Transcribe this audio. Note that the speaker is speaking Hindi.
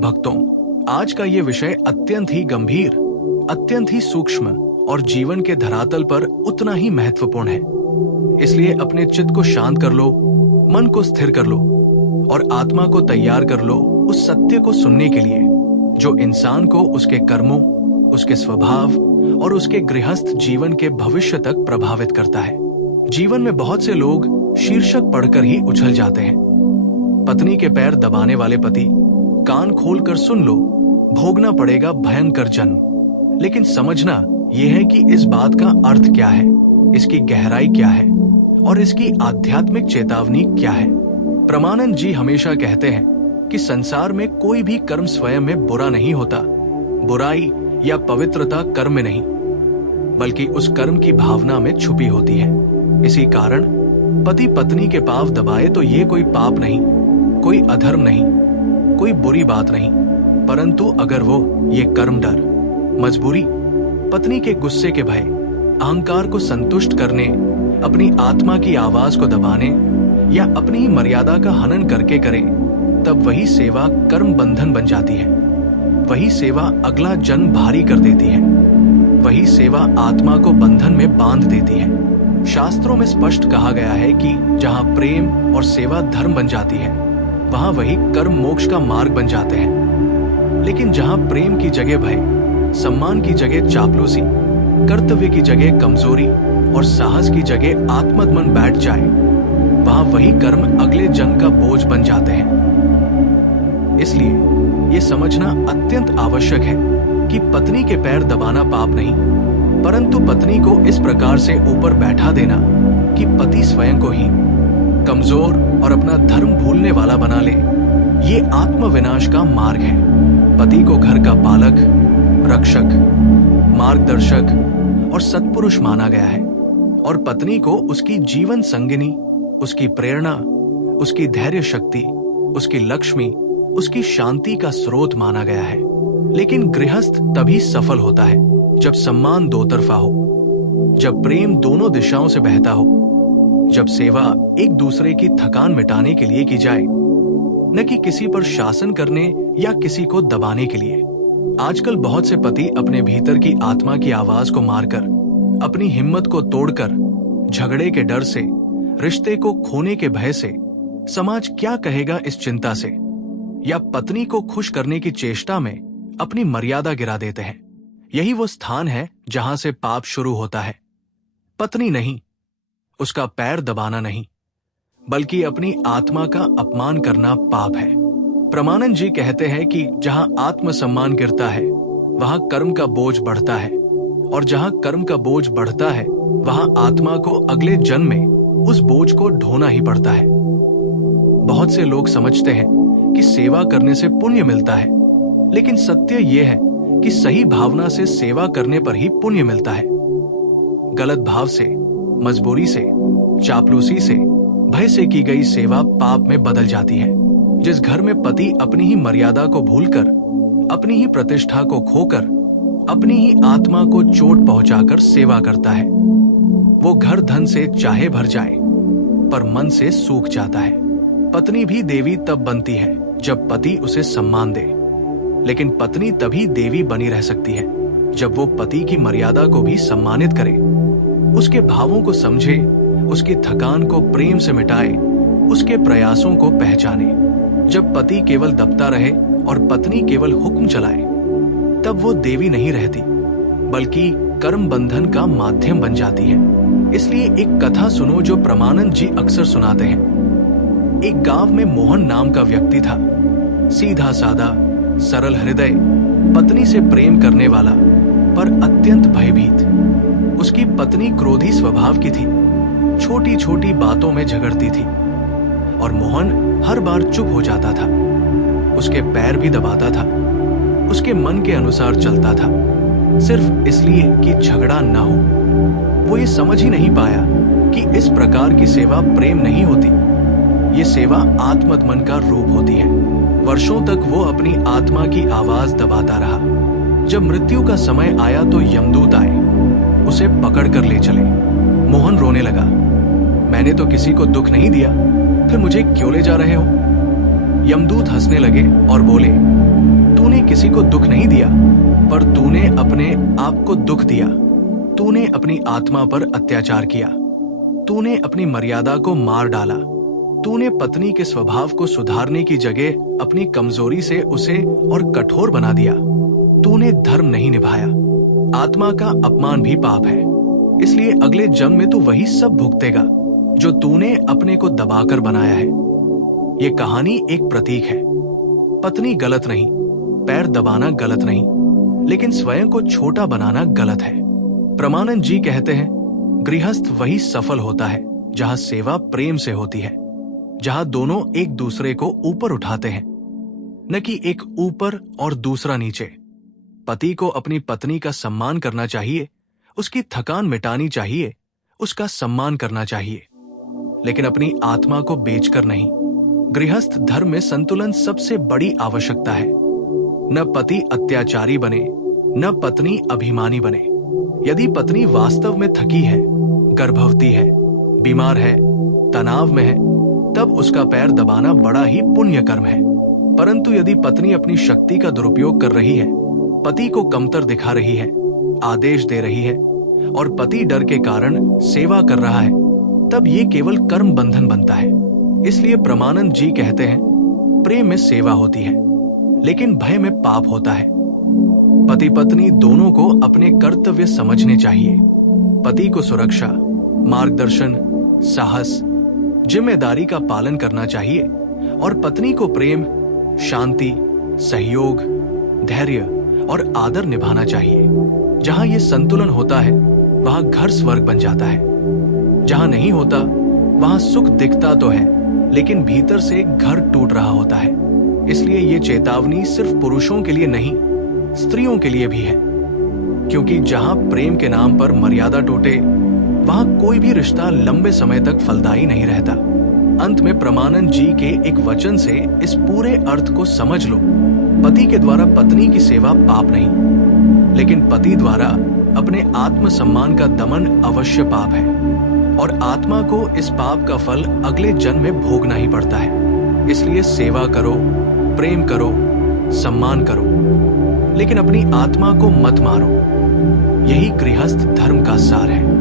भक्तों, आज का ये विषय अत्यंत ही गंभीर, अत्यंत ही सूक्ष्म और जीवन के धरातल पर उतना ही महत्वपूर्ण है। इसलिए अपने चित्त को शांत कर लो, मन को स्थिर कर लो और आत्मा को तैयार कर लो उस सत्य को सुनने के लिए जो इंसान को उसके कर्मों, उसके स्वभाव और उसके गृहस्थ जीवन के भविष्य तक प्रभावित करता है। जीवन में बहुत से लोग शीर्षक पढ़कर ही उछल जाते हैं। पत्नी के पैर दबाने वाले पति, कान खोलकर सुन लो, भोगना पड़ेगा भयंकर जन्म। लेकिन समझना यह है कि इस बात का अर्थ क्या है, इसकी गहराई क्या है और इसकी आध्यात्मिक चेतावनी क्या है। परमानंद जी हमेशा कहते हैं कि संसार में कोई भी कर्म स्वयं में बुरा नहीं होता। बुराई या पवित्रता कर्म में नहीं, बल्कि उस कर्म की भावना में छुपी होती है। इसी कारण पति पत्नी के पांव दबाए तो ये कोई पाप नहीं, कोई अधर्म नहीं, कोई बुरी बात नहीं, परंतु अगर वो ये कर्म डर, मजबूरी, पत्नी के गुस्से के भय, अहंकार को संतुष्ट करने, अपनी आत्मा की आवाज को दबाने या अपनी ही मर्यादा का हनन करके करे, तब वही सेवा कर्म बंधन बन जाती है। वही सेवा अगला जन्म भारी कर देती है। वही सेवा आत्मा को बंधन में बांध देती है। शास्त्रों में स्पष्ट कहा गया है कि जहाँ प्रेम और सेवा धर्म बन जाती है, वहाँ वही कर्म मोक्ष का मार्ग बन जाते हैं। लेकिन जहाँ प्रेम की जगह भय, सम्मान की जगह चापलूसी, कर्तव्य की जगह कमजोरी और साहस की जगह आत्मदमन बैठ जाए, वहाँ वही कर्म अगले जन्म का बोझ बन जाते हैं। इसलिए ये समझना अत्यंत आवश्यक है कि पत्नी के पैर दबाना पाप नहीं, परंतु पत्नी को इस प्रकार से ऊपर बैठा देना कि पति स्वयं को ही कमजोर और अपना धर्म भूलने वाला बना ले, ये आत्मविनाश का मार्ग है। पति को घर का पालक, रक्षक, मार्गदर्शक और सत्पुरुष माना गया है और पत्नी को उसकी जीवन संगिनी, उसकी प्रेरणा, उसकी धैर्य शक्ति, उसकी लक्ष्मी, उसकी शांति का स्रोत माना गया है। लेकिन गृहस्थ तभी सफल होता है जब सम्मान दो तरफा हो, जब प्रेम दोनों दिशाओं से बहता हो, जब सेवा एक दूसरे की थकान मिटाने के लिए की जाए, न कि किसी पर शासन करने या किसी को दबाने के लिए। आजकल बहुत से पति अपने भीतर की आत्मा की आवाज को मारकर, अपनी हिम्मत को तोड़कर, झगड़े के डर से, रिश्ते को खोने के भय से, समाज क्या कहेगा इस चिंता से, या पत्नी को खुश करने की चेष्टा में अपनी मर्यादा गिरा देते हैं। यही वो स्थान है जहां से पाप शुरू होता है। पत्नी नहीं, उसका पैर दबाना नहीं, बल्कि अपनी आत्मा का अपमान करना पाप है। परमानंद जी कहते हैं कि जहां आत्मसम्मान गिरता है, वहां कर्म का बोझ बढ़ता है, और जहां कर्म का बोझ बढ़ता है, वहां आत्मा को अगले जन्म में उस बोझ को ढोना ही पड़ता है। बहुत से लोग समझते हैं कि सेवा करने से पुण्य मिलता है, लेकिन सत्य यह है कि सही भावना से सेवा करने पर ही पुण्य मिलता है। गलत भाव से, मजबूरी से, चापलूसी से, भय से की गई सेवा पाप में बदल जाती है। जिस घर में पति अपनी ही मर्यादा को भूलकर, अपनी ही प्रतिष्ठा को खोकर, अपनी ही आत्मा को चोट पहुंचाकर सेवा करता है, वो घर धन से चाहे भर जाए पर मन से सूख जाता है। पत्नी भी देवी तब बनती है जब पति उसे सम्मान दे, लेकिन पत्नी तभी देवी बनी रह सकती है जब वो पति की मर्यादा को भी सम्मानित करे, उसके भावों को समझे, उसकी थकान को प्रेम से मिटाए, उसके प्रयासों को पहचाने। जब पति केवल दबता रहे और पत्नी केवल हुक्म चलाए, तब वो देवी नहीं रहती, बल्कि कर्म बंधन का माध्यम बन जाती है। इसलिए एक कथा सुनो जो परमानंद जी अक्सर सुनाते हैं। एक गांव में मोहन नाम का व्यक्ति था, सीधा सादा, सरल हृदय, पत्नी से प्रेम करने वाला, पर अत्यंत भयभीत। उसकी पत्नी क्रोधी स्वभाव की थी, छोटी छोटी बातों में झगड़ती थी और मोहन हर बार चुप हो जाता था। उसके पैर भी दबाता था, उसके मन के अनुसार चलता था, सिर्फ इसलिए कि झगड़ा न हो। वो ये समझ ही नहीं पाया कि इस प्रकार की सेवा प्रेम नहीं होती, ये सेवा आत्मदमन का रूप होती है। वर्षों तक वो अपनी आत्मा की आवाज दबाता रहा। जब मृत्यु का समय आया तो यमदूत आए, उसे पकड़ कर ले चले। मोहन रोने लगा, मैंने तो किसी को दुख नहीं दिया, फिर मुझे क्यों ले जा रहे हो? यमदूत हंसने लगे और बोले, तूने किसी को दुख नहीं दिया, पर तूने अपने आप को दुख दिया। तूने अपनी आत्मा पर अत्याचार किया। तूने अपनी मर्यादा को मार डाला। तूने पत्नी के स्वभाव को सुधारने की जगह अपनी कमजोरी से उसे और कठोर बना दिया। तूने धर्म नहीं निभाया। आत्मा का अपमान भी पाप है, इसलिए अगले जन्म में तू वही सब भुगतेगा जो तूने अपने को दबाकर बनाया है। ये कहानी एक प्रतीक है। पत्नी गलत नहीं, पैर दबाना गलत नहीं, लेकिन स्वयं को छोटा बनाना गलत है। प्रमानंद जी कहते हैं, गृहस्थ वही सफल होता है जहां सेवा प्रेम से होती है, जहां दोनों एक दूसरे को ऊपर उठाते हैं, न कि एक ऊपर और दूसरा नीचे। पति को अपनी पत्नी का सम्मान करना चाहिए, उसकी थकान मिटानी चाहिए, उसका सम्मान करना चाहिए, लेकिन अपनी आत्मा को बेचकर नहीं। गृहस्थ धर्म में संतुलन सबसे बड़ी आवश्यकता है। न पति अत्याचारी बने, न पत्नी अभिमानी बने। यदि पत्नी वास्तव में थकी है, गर्भवती है, बीमार है, तनाव में है, तब उसका पैर दबाना बड़ा ही पुण्य कर्म है। परंतु यदि पत्नी अपनी शक्ति का दुरुपयोग कर रही है, पति को कमतर दिखा रही है, आदेश दे रही है और पति डर के कारण सेवा कर रहा है, तब ये केवल कर्म बंधन बनता है। इसलिए प्रमानंद जी कहते हैं, प्रेम में सेवा होती है, लेकिन भय में पाप होता है। पति पत्नी दोनों को अपने कर्तव्य समझने चाहिए। पति को सुरक्षा, मार्गदर्शन, साहस, जिम्मेदारी का पालन करना चाहिए और पत्नी को प्रेम, शांति, सहयोग, धैर्य और आदर निभाना चाहिए। जहां ये संतुलन होता है, वहां घर स्वर्ग बन जाता है। जहां नहीं होता, वहां सुख दिखता तो है, लेकिन भीतर से घर टूट रहा होता है। इसलिए ये चेतावनी सिर्फ पुरुषों के लिए नहीं, स्त्रियों के लिए भी है, क्योंकि जहां प्रेम के नाम पर मर्यादा टूटे, वहां कोई भी रिश्ता लंबे समय तक फलदायी नहीं रहता। अंत में प्रमानंद जी के एक वचन से इस पूरे अर्थ को समझ लो। पति के द्वारा पत्नी की सेवा पाप नहीं, लेकिन पति द्वारा अपने आत्मसम्मान का दमन अवश्य पाप है, और आत्मा को इस पाप का फल अगले जन्म में भोगना ही पड़ता है। इसलिए सेवा करो, प्रेम करो, सम्मान करो, लेकिन अपनी आत्मा को मत मारो। यही गृहस्थ धर्म का सार है।